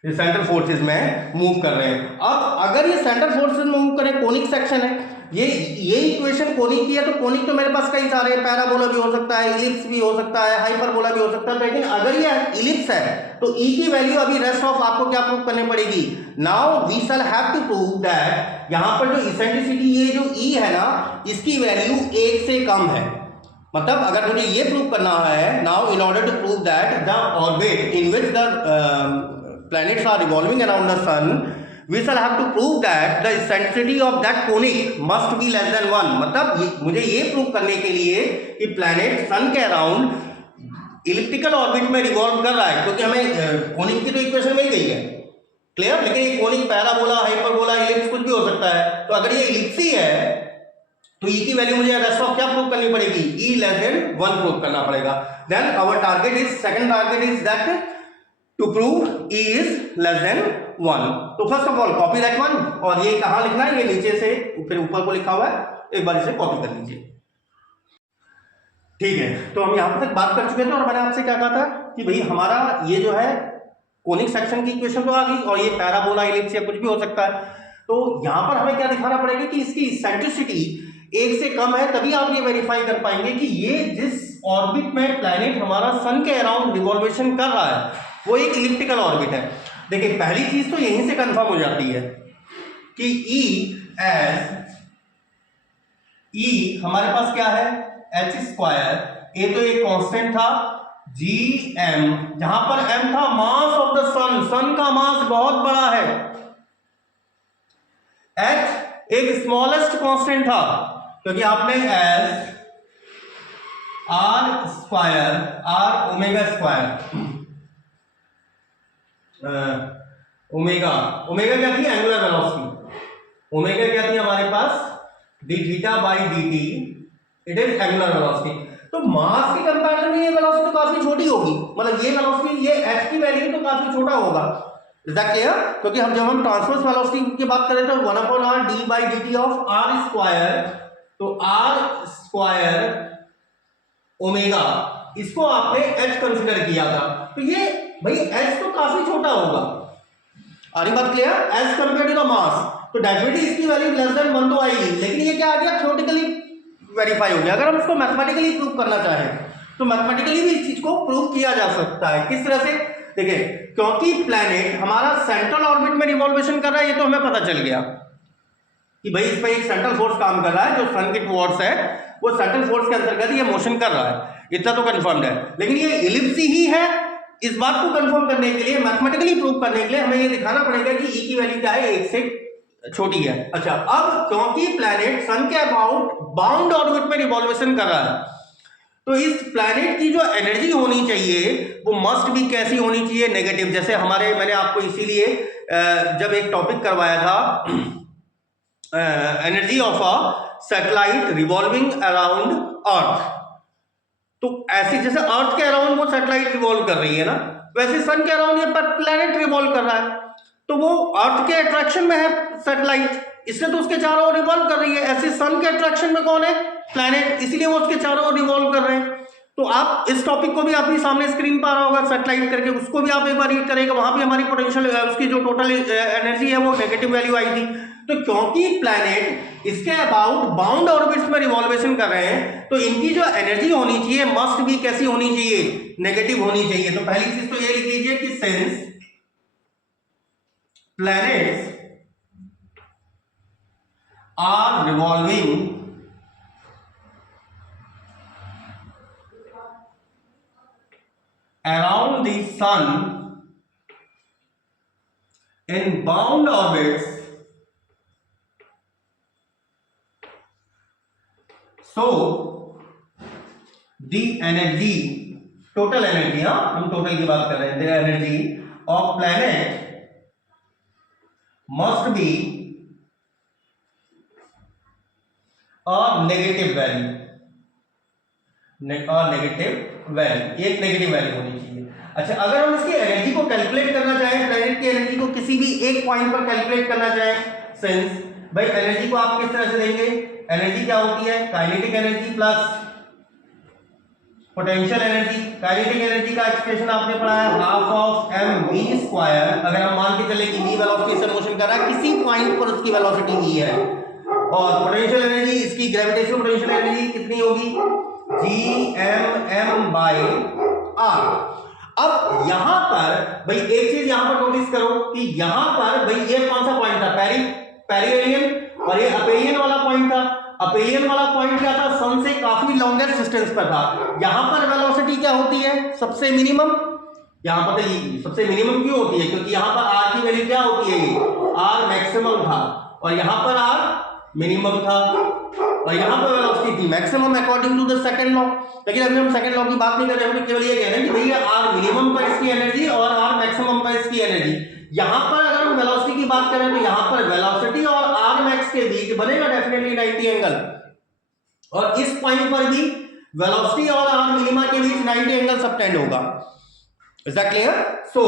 ये सेंट्रल फोर्सेस में मूव कर रहे हैं। अब अगर ये सेंट्रल फोर्सेस में मूव करें, कोनिक सेक्शन है, ये इक्वेशन कोनिक की है, तो कोनिक तो मेरे पास कई सारे, पैराबोला भी हो सकता है, इलिप्स भी हो सकता है, हाइपरबोला भी हो सकता है, लेकिन अगर ये इलिप्स है तो ई की वैल्यू अभी रेस्ट ऑफ आपको क्या प्रूव करनी पड़ेगी? Now we shall have to prove that यहां पर जो इसेंट्रिसिटी, ये जो ई है ना, इसकी वैल्यू 1 से कम है। मतलब अगर मुझे ये प्रूव करना है, now in order to prove that the orbit in which the planets are revolving around the sun, we shall have to prove that the eccentricity of that conic must be less than 1। मतलब मुझे ये प्रूव करने के लिए कि प्लैनेट सन के अराउंड इलिप्टिकल ऑर्बिट में रिवॉल्व कर रहा है, क्योंकि हमें कोनिक की तो इक्वेशन मिल गई है, क्लियर। लेकिन ये कोनिक, पैराबोला, हाइपरबोला, इलिप्स कुछ भी हो सकता है। तो अगर ये इलिप्स ही है तो ई की वैल्यू मुझे रेस्ट ऑफ क्या प्रूव करनी पड़ेगी? ई लेस देन 1 प्रूव करना पड़ेगा। Then our target is, second target is that to prove E is less than 1। तो first of all copy that one, और ये कहां लिखना है? ये नीचे से फिर ऊपर को लिखा हुआ है, एक बार इसे कॉपी कर लीजिए, ठीक है। तो हम यहां तक बात कर चुके थे, और मैंने आपसे क्या कहा था कि भाई हमारा ये जो है कोनिक सेक्शन की इक्वेशन तो आ गई, और ये पैराबोला, इलिप्स या कुछ भी हो सकता है। तो यहां पर हमें क्या दिखाना पड़ेगा कि इसकी इसेंट्रिसिटी 1 से कम है, तभी आप ये वेरीफाई कर पाएंगे कि ये जिस ऑर्बिट में प्लैनेट हमारा सन के अराउंड रिवॉल्वेशन कर रहा है वो एक इलिप्टिकल ऑर्बिट है। देखिए पहली चीज तो यहीं से कंफर्म हो जाती है कि E हमारे पास क्या है? h स्क्वायर, ए तो एक कांस्टेंट था, gm, जहां पर m था मास ऑफ द सन, सन का मास बहुत बड़ा है, h एक स्मॉलेस्ट कांस्टेंट था, क्योंकि आपने S R square, R omega square, omega क्या थी? Angular velocity. ओमेगा क्या थी हमारे पास? D theta by D T, it is angular velocity. तो मास के कंपैरिजन में ये वेलोसिटी तो काफी छोटी होगी, मतलब ये वेलोसिटी, ये h की वैल्यू तो काफी छोटा होगा। Is that clear? क्योंकि जब हम ट्रांसवर्स वेलोसिटी की बात करें तो 1/r d by D t of r square, तो आर स्क्वायर ओमेगा, इसको आपने h कंसिडर किया था, तो ये भाई h तो काफी छोटा होगा। आरी बात clear? As compare to the mass, तो डेफिनेटली इसकी वैल्यू लेस देन 1 तो आएगी, लेकिन ये क्या आ गया? थ्योरेटिकली वेरीफाई हो गया। अगर हम इसको मैथमेटिकली प्रूव करना चाहें तो मैथमेटिकली भी इस चीज को प्रूव किया जा सकता है। किस तरह से? देखिए, क्योंकि प्लैनेट हमारा सेंट्रल ऑर्बिट में रिवॉल्वेशन कर रहा है, ये तो हमें पता चल गया कि भाई इस पर एक सेंट्रल फोर्स काम कर रहा है, जो सन के टुवर्ड्स है, वो सेंट्रल फोर्स के अंतर्गत ये मोशन कर रहा है, इतना तो कंफर्म्ड है। लेकिन ये इलिप्स ही है, इस बात को कंफर्म करने के लिए, मैथमेटिकली प्रूव करने के लिए हमें ये दिखाना पड़ेगा कि ई की वैल्यू क्या है? 1 से छोटी है। अच्छा, अब क्योंकि प्लैनेट सन के अबाउट बाउंड ऑर्बिट में रिवॉल्वेशन कर रहा है, तो इस प्लैनेट की जो एनर्जी होनी चाहिए वो मस्ट भी कैसी होनी चाहिए, नेगेटिव। जैसे मैंने आपको इसीलिए जब एक टॉपिक करवाया था energy of a satellite revolving around earth, तो ऐसी जैसे अर्थ के अराउंड वो सैटेलाइट रिवॉल्व कर रही है ना, वैसे सन के अराउंड ये प्लैनेट रिवॉल्व कर रहा है, तो वो अर्थ के अट्रैक्शन में है सैटेलाइट, इसलिए तो उसके चारों ओर रिवॉल्व कर रही है। ऐसे सन के अट्रैक्शन में कौन है, प्लैनेट, इसीलिए वो उसके चारों ओर रिवॉल्व कर रहे हैं। तो आप इस टॉपिक को भी आपके सामने स्क्रीन पर आ रहा होगा सैटेलाइट करके, उसको भी आप एक बार रीड करेंगे, वहां भी हमारी पोटेंशियल उसकी जो टोटल एनर्जी है वो नेगेटिव वैल्यू आई थी। तो क्योंकि प्लैनेट इसके अबाउट बाउंड ऑर्बिट्स में रिवॉल्वेशन कर रहे हैं, तो इनकी जो एनर्जी होनी चाहिए मस्ट भी कैसी होनी चाहिए, नेगेटिव होनी चाहिए। तो पहली चीज तो ये लिख लीजिए कि since planets are revolving around the sun in bound orbits, so the energy, total energy, हम टोटल की बात कर रहे हैं, the energy of planet must be a negative value, एक नेगेटिव वैल्यू होनी चाहिए। अच्छा, अगर हम इसकी एनर्जी को कैलकुलेट करना चाहें, प्लैनेट की एनर्जी को किसी भी एक पॉइंट पर कैलकुलेट करना चाहें, सेंस भाई एनर्जी को आप किस तरह से देंगे, एनर्जी क्या होती है, kinetic energy plus potential energy. Kinetic energy का एक्सप्रेशन आपने पढ़ा है half of m v square. अगर हम मान के चले कि v वेलोसिटी से मोशन कर रहा है, किसी पॉइंट पर उसकी वेलोसिटी v है, और पोटेंशियल एनर्जी, इसकी ग्रेविटेशनल पोटेंशियल एनर्जी कितनी होगी, gm बाय r। अब यहां पर भाई एक चीज यहां पर नोटिस करो कि यहां पर भाई ये कौन सा पॉइंट था, पेरिहेलियन, और ये अपेलियन वाला पॉइंट था। अपेलियन वाला पॉइंट क्या था, सन से काफी लॉन्गेस्ट डिस्टेंस पर था। यहां पर वेलोसिटी क्या होती है, सबसे मिनिमम। यहां पर तो सबसे मिनिमम क्यों होती है, क्योंकि यहां पर r की वैल्यू क्या होती है, r मैक्सिमम था, और यहां पर r मिनिमम था, और यहां पर वेलोसिटी थी maximum according to the second law. लेकिन अभी हम सेकंड लॉ की बात नहीं कर रहे, हम केवल ये कह रहे हैं कि भैया r मिनिमम पर इसकी एनर्जी और r मैक्सिमम पर इसकी एनर्जी। यहां पर अगर हम वेलोसिटी की बात करें तो यहां पर वेलोसिटी और r मैक्स के बीच बनेगा डेफिनेटली 90 एंगल, और इस पॉइंट पर भी वेलोसिटी और r मिनिमा के बीच 90 एंगल सबटेंड होगा। Is that clear? So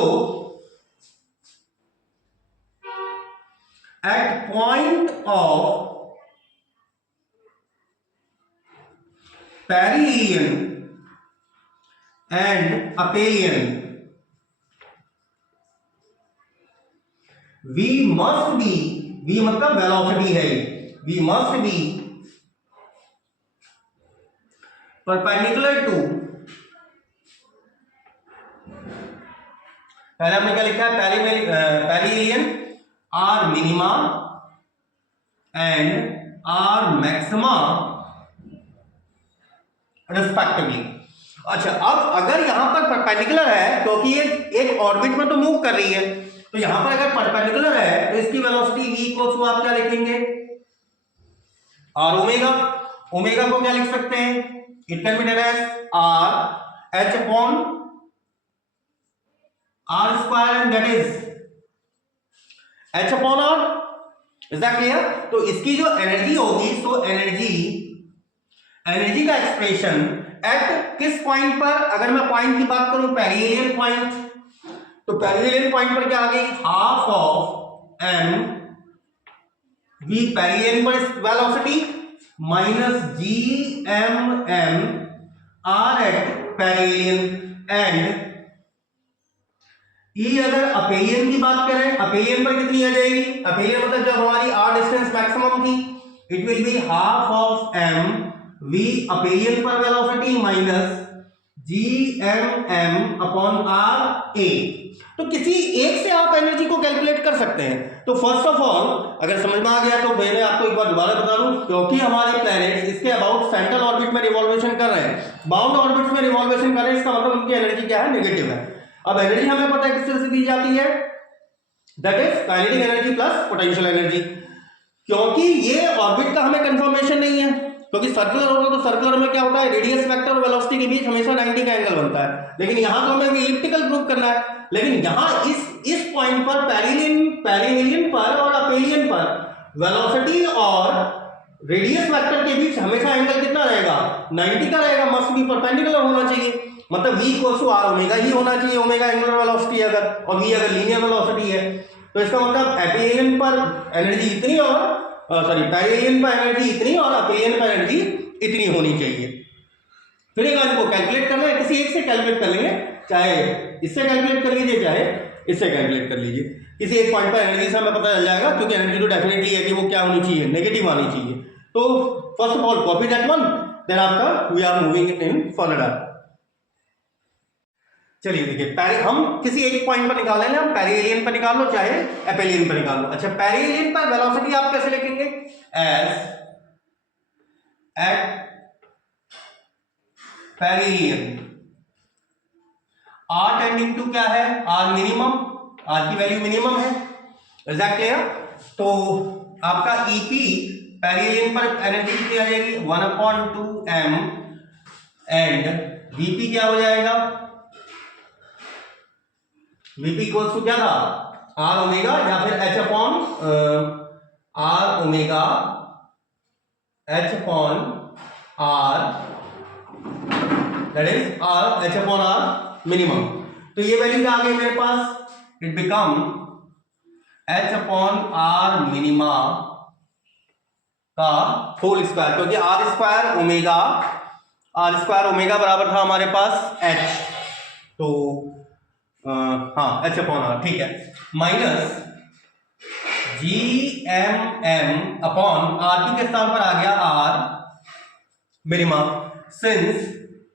at point of perihelion and aphelion, we must be, v मतलब वेलोसिटी है, we must be perpendicular to, पहले हमने क्या लिखा है, perihelion, r minima and r maxima respectively. अच्छा, अब अगर यहां पर परपेंडिकुलर है, क्योंकि ये एक ऑर्बिट में तो मूव कर रही है, तो यहां पर अगर परपेंडिकुलर है तो इसकी वेलोसिटी v इक्वल्स टू आप क्या लिखेंगे, r ओमेगा। ओमेगा को क्या लिख सकते हैं, it can be written as r h upon r square, and that is h upon r। Is that clear? तो इसकी जो एनर्जी होगी, सो एनर्जी का एक्सप्रेशन एट किस पॉइंट पर, अगर मैं पॉइंट की बात करूं पेरिहेलियन पॉइंट, तो पेरिहेलियन पॉइंट पर क्या आ गई, half of m v perihelion पर velocity minus G M m r at perihelion, and e अगर अपेलियन की बात करें, अपेलियन पर कितनी आ जाएगी, अपेलियन मतलब जब हमारी आर डिस्टेंस मैक्सिमम थी, it will be half of m v aphelion पर velocity minus G M M upon r a. तो किसी एक से आप एनर्जी को कैलकुलेट कर सकते हैं। तो फर्स्ट ऑफ ऑल अगर समझ में आ गया तो मैंने आपको एक बार दोबारा बता दूं, क्योंकि हमारे प्लैनेट्स इसके अबाउट सेंट्रल ऑर्बिट में रिवॉल्वेशन कर रहे हैं, बाउंड ऑर्बिट्स में रिवॉल्वेशन कर रहे हैं, इसका मतलब उनकी एनर्जी क्या है, नेगेटिव है। अब एनर्जी हमें पता है किस तरह से दी जाती है, that is kinetic energy plus potential energy. क्योंकि ये ऑर्बिट का हमें कंफर्मेशन नहीं है, क्योंकि सर्कुलर होगा तो सर्कुलर में क्या होता है, रेडियस वेक्टर और वेलोसिटी के बीच हमेशा 90 का एंगल बनता है, लेकिन यहां तो हमें इलिप्टिकल प्रूव करना है। लेकिन यहां इस पॉइंट पर पेरिहेलियन पर और अपेलियन पर वेलोसिटी और रेडियस वेक्टर के बीच हमेशा एंगल कितना रहेगा, 90 का रहेगा, मस्ट बी परपेंडिकुलर होना चाहिए, मतलब v = r ओमेगा ही होना चाहिए, ओमेगा एंगुलर वेलोसिटी अगर, और v अगर लीनियर वेलोसिटी है, तो इसका मतलब एपेलियन पर एनर्जी इतनी और पेरिहेलियन पर एनर्जी इतनी और अपेलियन पर एनर्जी इतनी होनी चाहिए। फिर इनको कैलकुलेट करना है, किसी एक से कैलकुलेट कर लेंगे, चाहे इससे कैलकुलेट कर लीजिए चाहे इससे कैलकुलेट कर लीजिए, किसी एक पॉइंट पर एनर्जी से हमें पता चल जाएगा, क्योंकि एनर्जी तो डेफिनेटली है कि वो क्या होनी चाहिए, नेगेटिव आनी चाहिए। तो first of all copy that one, then after we are moving in further. चलिए देखिए, हम किसी एक पॉइंट पर निकाल लेंगे, हम पेरिहेलियन पर निकाल लो चाहे एपेलियन पर निकाल लो। अच्छा, पेरिहेलियन पर वेलोसिटी आप कैसे लिखेंगे, as at perihelion r tending to क्या है, आर मिनिमम, आर की वैल्यू मिनिमम है, इज दैट क्लियर। तो आपका ईपी पेरिहेलियन पर एनर्जी कितनी आ जाएगी, 1/2m, एंड वीपी क्या हो जाएगा, वीपी इक्वल्स टू क्या था, आर ओमेगा या फिर h upon r omega h upon r, that is r h upon r minimum. तो ये वैल्यू क्या आ गई मेरे पास, it become h upon r minima का होल स्क्वायर, क्योंकि आर स्क्वायर ओमेगा बराबर था हमारे पास एच, तो हाँ एच अपॉन आर, ठीक है, minus G M M upon r p के स्थान पर आ गया आर मिनिमा, सिंस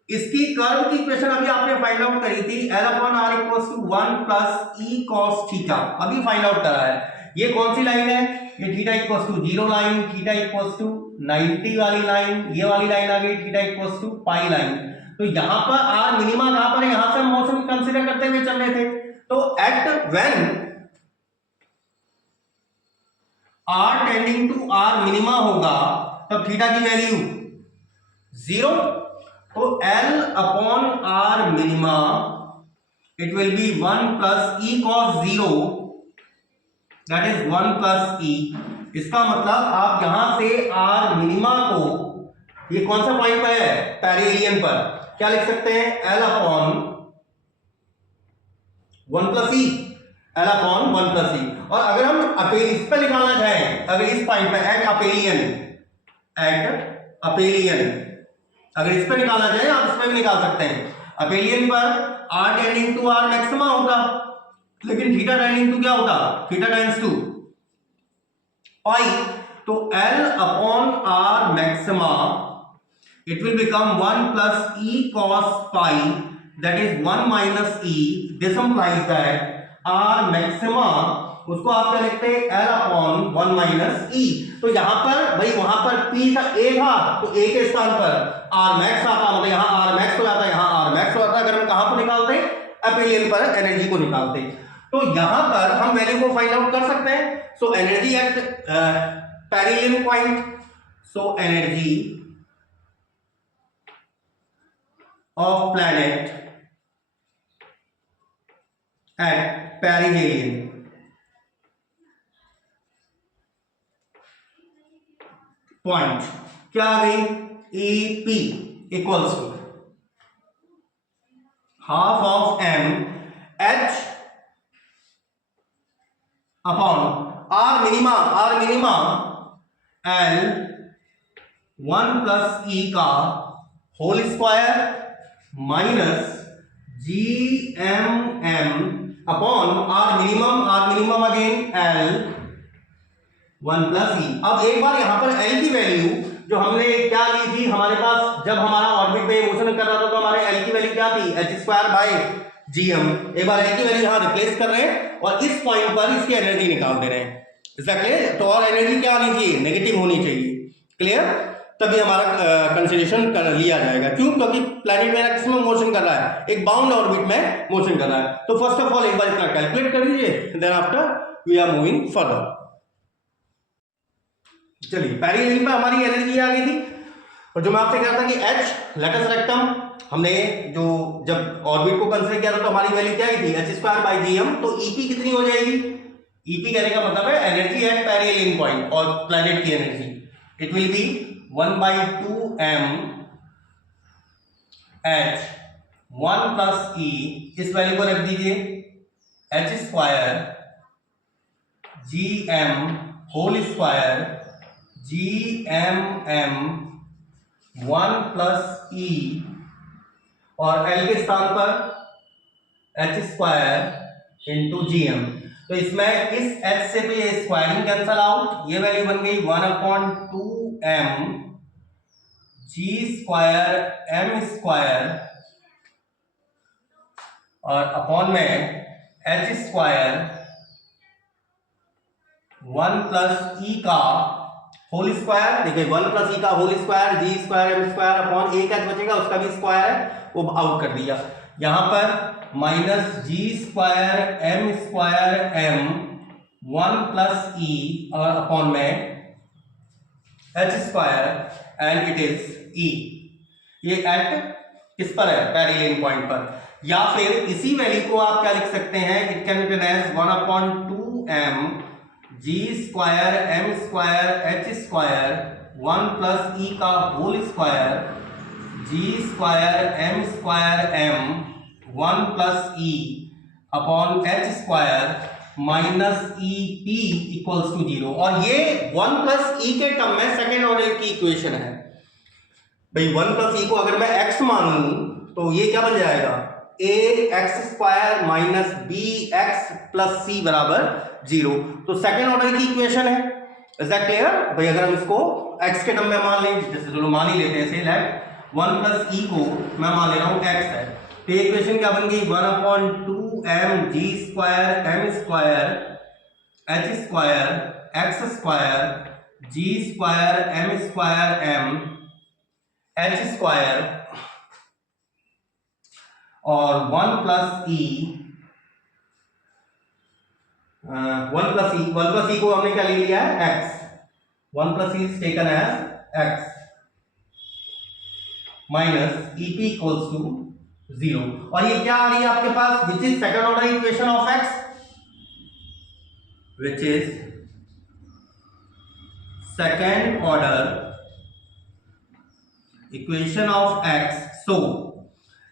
इसकी कर्व की इक्वेशन अभी आपने फाइंड आउट करी थी, l upon r equals to 1 plus e cos theta, अभी फाइंड आउट करा है। ये कौन सी लाइन है, ये theta equals to 0 line, theta equals to 90 वाली लाइन, ये वाली लाइन आ गई theta equals to pi line. तो यहां पर आर मिनिमा कहां पर है, यहां से हम मोशन कंसीडर करते हुए चल रहे थे, तो at when r tending to r minima होगा तब थीटा की वैल्यू 0, तो L upon r minima it will be 1 plus e cos 0, that is 1 plus e. इसका मतलब आप यहां से आर मिनिमा को, ये कौन सा पॉइंट पर है, पेरिहेलियन पर, क्या लिख सकते हैं, L अपॉन 1 प्लस ई, L अपॉन 1 प्लस ई। और अगर हम इस पर निकालना चाहें, अगर इस पॉइंट पर एट अपेलियन अगर इस पर निकालना चाहें आप इस पर भी निकाल सकते हैं, अपेलियन पर r tending to r maxima होता, लेकिन थीटा टेंडिंग टू क्या होता, थीटा टाइम्स 2 पाई, तो L upon r maxima it will become 1 plus e cos pi, that is 1 minus e, this implies that r maxima, उसको आप क्या लिखते हैं, L अपॉन 1 माइनस ई। तो यहां पर भाई, वहां पर P था, A था, तो A के स्थान पर R मैक्स आता, मतलब यहां R मैक्स हो जाता, यहां R मैक्स हो जाता। अगर हम कहां पर निकालते, अपेलियन पर एनर्जी को निकालते, तो यहां पर हम वैल्यू को फाइंड आउट कर सकते हैं। So energy at perihelion point, so energy of planet at perihelion point क्या आ गई, AP equals to half of m h upon r minima L 1 plus e का whole square minus GMM upon r minimum again L 1 plus e. अब एक बार यहां पर L की वैल्यू जो हमने क्या ली थी, हमारे पास जब हमारा ऑर्बिट पे मोशन कर रहा था तो हमारे L की वैल्यू क्या थी, h²/gm। एक बार L की वैल्यू यहां रिप्लेस कर रहे हैं और इस पॉइंट पर इसकी एनर्जी निकाल दे रहे हैं, इसका क्लियर। तो और एनर्जी क्या आनी चाहिए, नेगेटिव होनी चाहिए, क्लियर, तभी हमारा कंसीडरेशन कर लिया जाएगा। क्यों, क्योंकि प्लैनेट मेरा किस में मोशन कर रहा है, एक बाउंड ऑर्बिट में मोशन कर रहा है। तो फर्स्ट ऑफ ऑल एक बार इतना कैलकुलेट कर लीजिए, then after we are moving further. चलिए पैरेलल पे हमारी एनर्जी आ गई थी, और जो मैं आपसे कह रहा था कि एच लेटस रेक्टम, हमने जो जब ऑर्बिट को कंसीडर किया था तो हमारी वैल्यू क्या आई थी, h²/gm। तो ईपी कितनी हो जाएगी, ईपी कहने का मतलब है एनर्जी एट पैरेलल पॉइंट और प्लैनेट की energy, it will be 1/2m h 1 plus e, इस वैल्यू को रख दीजिए h² gm whole square gmm 1 plus e, और L के स्थान पर h² इंटू जीएम। तो इसमें इस h से तो ये स्क्वायरिंग कैंसल आउट, ये वैल्यू बन गई 1/2m g² m² और अपॉन में h² 1 प्लस ई का होल स्क्वायर, देखिए 1 प्लस ई का whole square g² m² upon एक h बचेगा उसका भी स्क्वायर है, वो आउट कर दिया। यहां पर minus g² m² 1 plus e और अपॉन में h² एंड इट इज ई। ये एट किस पर है, पैरेलल पॉइंट पर। या फिर इसी वैल्यू को आप क्या लिख सकते हैं, it can be written as 1/2m g² m² h² 1 plus e का whole square g² m² 1 plus e upon h² minus e p equals to 0। और ये 1 प्लस ई के टर्म में सेकेंड ऑर्डर की इक्वेशन है भाई। 1 प्लस ई को अगर मैं x मान लूं तो ये क्या बन जाएगा, ax² minus bx plus c बराबर 0। तो सेकेंड ऑर्डर की इक्वेशन है, इज दैट क्लियर भाई। अगर हम इसको x के टर्म में मान लें, जैसे चलो मान ही लेते हैं, से लेट 1 प्लस ई को मैं मान ले रहा हूं x है, तो ये इक्वेशन क्या बन गई 1/2m g² m² h² x² g² m² h² और 1 प्लस ई 1 प्लस ई को हमने क्या ले लिया है x, 1 plus e is taken as x minus e p equals to 0। और ये क्या आ रही है आपके पास, which is second order equation of x, which is second order equation of x। So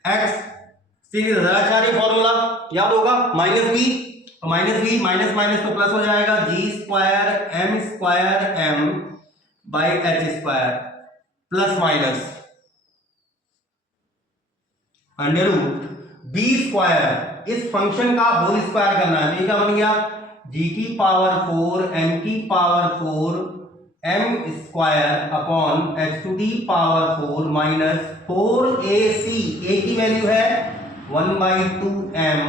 x सीरीज हजाराचार्य फॉर्मूला याद होगा, माइनस बी, तो माइनस बी माइनस माइनस तो प्लस हो जाएगा g² m² m by h² plus minus under root b², इस फंक्शन का होल स्क्वायर करना है। तो ये क्या बन गया g⁴ m⁴ m² upon h⁴ minus 4ac, a की वैल्यू है 1/2m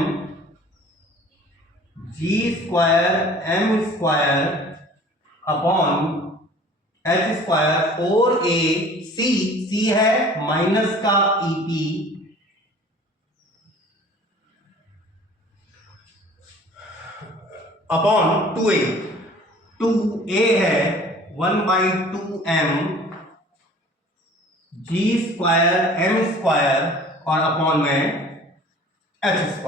g² m² upon h², 4ac, c है माइनस का ep अपॉन 2a है 1/2m g² m² और अपॉन में h²।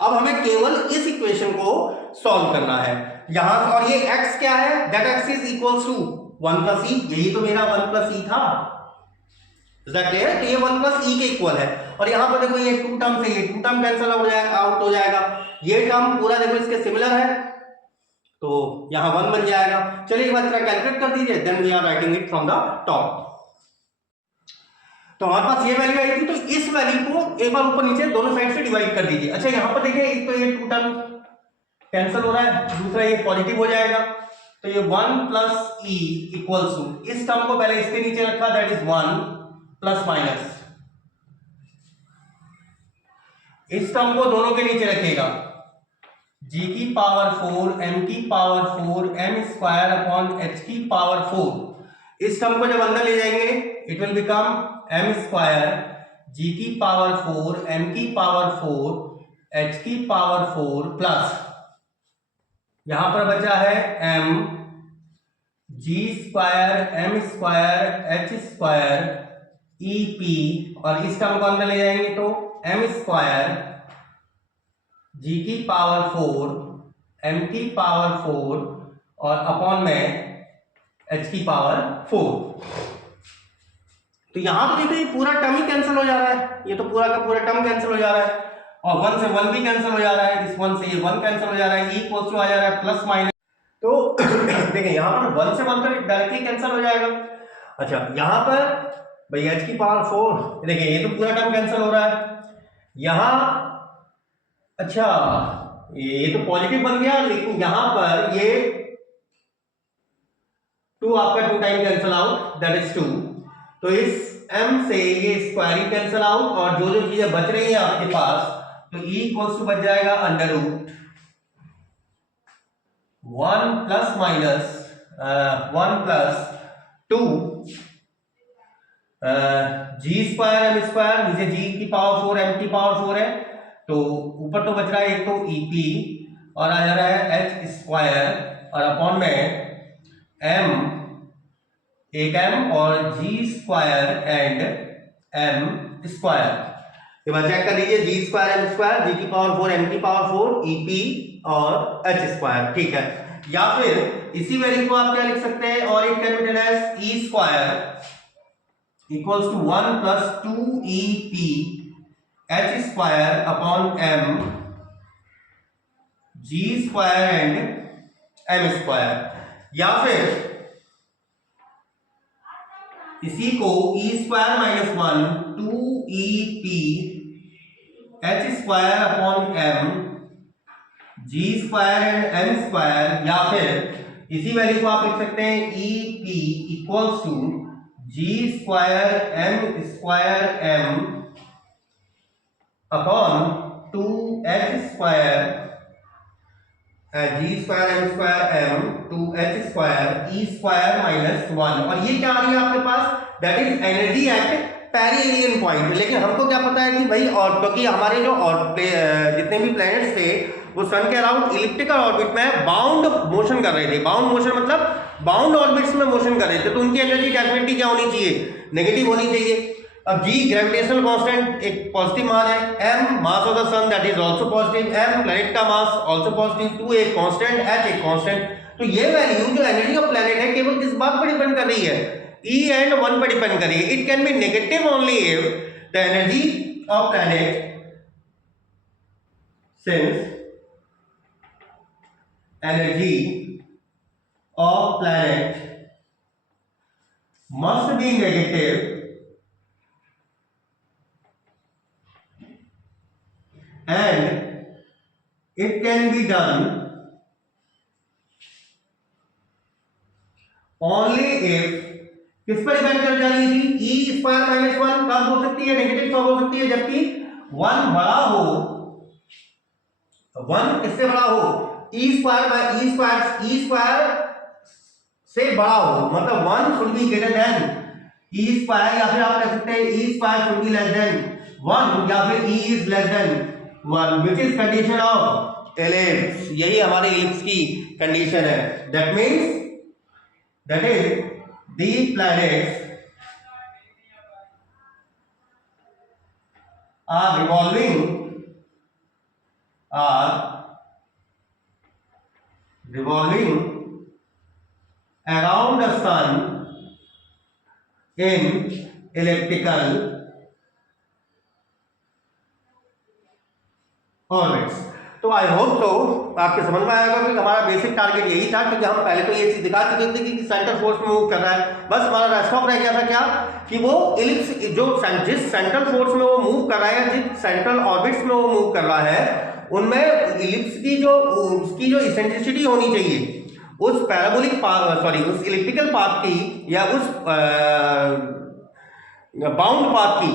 अब हमें केवल इस इक्वेशन को सॉल्व करना है यहां, और ये x क्या है, that x is equals to 1 plus e, यही तो मेरा 1 प्लस ई था, इज दैट क्लियर। तो ये 1 प्लस ई के इक्वल है, और यहां पर देखो ये 2 टर्म से ये 2 टर्म कैंसिल आउट हो जाएगा, ये टर्म पूरा देखो इसके सिमिलर है, तो यहां 1 बन जाएगा। चलिए एक बार इसका कैलकुलेट कर दीजिए, then we are writing it from the top. तो हमारे पास ये वैल्यू आई थी, तो इस वैल्यू को एक बार ऊपर नीचे दोनों साइड से डिवाइड कर दीजिए। अच्छा यहां पर देखिए, एक तो ये 2 टर्म कैंसिल हो रहा है, दूसरा ये पॉजिटिव हो जाएगा, तो ये 1 प्लस ई इक्वल्स टू, इस टर्म को पहले इसके नीचे रखा, दैट इज 1 प्लस माइनस, इस टर्म को दोनों के नीचे रखेगा g⁴ m⁴ m² upon h⁴, इस टर्म को जब अंदर ले जाएंगे it will become m² g⁴ m⁴ h⁴ plus यहां पर बचा है m g square m square H square e p, और इस टर्म को अंदर ले जाएंगे तो एम स्क्वायर जी की पावर 4 एम की पावर 4 और अपॉन में एच की पावर 4। तो यहां तो देखो ये पूरा टर्म ही कैंसिल हो जा रहा है, ये तो पूरा का पूरा टर्म कैंसिल हो जा रहा है, और 1 से 1 भी कैंसिल हो जा रहा है, इस 1 से ये 1 कैंसिल हो जा रहा है, इक्वल्स टू आ जा रहा है प्लस माइनस। तो देखिए यहां पर 1 से 1 तो डायरेक्टली कैंसिल हो जाएगा। अच्छा यहां पर भाई h की पावर 4, देखिए ये तो पूरा टर्म कैंसिल हो रहा है यहां। अच्छा ये तो पॉजिटिव बन गया, लेकिन यहां पर ये 2 आपका 2 time cancel out, that is 2। तो इस m से ये स्क्वायर ही कैंसिल आउट, और जो जो चीजें बच रही हैं आपके पास, तो e इक्वल्स टू बच जाएगा अंडर रूट 1 प्लस माइनस 1 प्लस 2 जी स्क्वायर एम स्क्वायर, नीचे जी की पावर 4 एम की पावर 4 है, तो ऊपर तो बच रहा है एक तो ई पी, और आ जा रहा है एच स्क्वायर, और अपॉन में एम, एक एम और जी स्क्वायर एंड एम स्क्वायर। ये बात चेक कर लीजिए, जी स्क्वायर एम स्क्वायर, जी की पावर 4 एम की पावर 4 ई पी और एच स्क्वायर, ठीक है। या फिर इसी वैल्यू को आप क्या लिख सकते हैं, और it can be written as e square equals to 1 प्लस 2 e p h square upon m g square and m square. या फिर इसी को e square minus 1 2 e p h square upon m g square and m square, या फिर इसी वैल्यू को आप लिख सकते हैं e p equals to g square m square m upon 2 h square ji square m square m 2 h square e square minus 1। और ये क्या आ रही है आपके पास, that is energy at perihelion point. लेकिन हमको क्या पता है कि भाई, और क्योंकि हमारे जो और जितने भी प्लैनेट्स थे वो सन के अराउंड इलिप्टिकल ऑर्बिट में बाउंड मोशन कर रहे थे। बाउंड मोशन मतलब बाउंड ऑर्बिट्स में मोशन कर रहे थे, तो उनकी एनर्जी डेफिनेटली क्या होनी चाहिए, नेगेटिव होनी चाहिए। अब जी ग्रेविटेशनल कांस्टेंट एक पॉजिटिव मान है, m mass of the sun that is also positive, m planet का मास आल्सो पॉजिटिव, 2 एक कांस्टेंट, h एक कांस्टेंट। तो ये वैल्यू जो एनर्जी ऑफ प्लैनेट है केवल किस बात पर डिपेंड कर रही है, e एंड 1 पर डिपेंड कर रही है। It can B negative only if the energy of planet since energy of planet must be negative and it can be done only if, किस पर डिपेंड कर जा रही थी, ई स्क्वायर माइनस 1 कब हो सकती है, नेगेटिव कब हो सकती है, जबकि 1 बड़ा हो, 1 किससे बड़ा हो, ई स्क्वायर से बड़ा हो, मतलब 1 should be greater than e square, या फिर आप कह सकते हैं e square should be less than 1, या फिर e is less than 1, which is condition of ellipse। यही हमारे इलिप्स की कंडीशन है। That means that is the planets are revolving around the sun in elliptical orbits. तो आई होप तो आपके समझ में आएगा कि हमारा बेसिक टारगेट यही था, क्योंकि हम पहले तो ये चीज दिखा चुके थे कि सेंटर फोर्स में मूव कर रहा है। बस हमारा रेस्ट ऑफ रह गया था क्या, कि वो इलिप्स जो जिस सेंट्रल फोर्स में वो मूव कर रहा है, जिस सेंट्रल ऑर्बिट्स में वो मूव कर रहा है, उनमें इलिप्स की जो उसकी जो इसेंट्रिसिटी होनी चाहिए, उस पैराबोलिक उस इलिप्टिकल पाथ की, या उस बाउंड पाथ की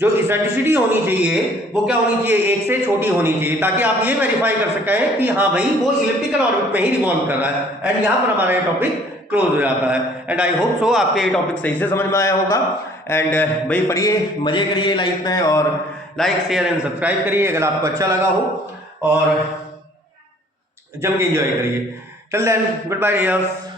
जो इसेंट्रिसिटी होनी चाहिए, वो क्या होनी चाहिए, 1 से छोटी होनी चाहिए, ताकि आप ये वेरीफाई कर सकें कि हाँ भाई वो इलिप्टिकल ऑर्बिट में ही रिवॉल्व कर रहा है। एंड यहाँ पर हमारा ये टॉपिक क्लोज हो जाता है। एंड आई होप सो आपके ये टॉपिक सही से समझ में आया होगा। एंड भाई पढ़िए, मजे करिए लाइफ में, और लाइक शेयर एंड सब्सक्राइब करिए अगर आपको अच्छा लगा हो, और जम के एंजॉय करिए। Till then good bye dears.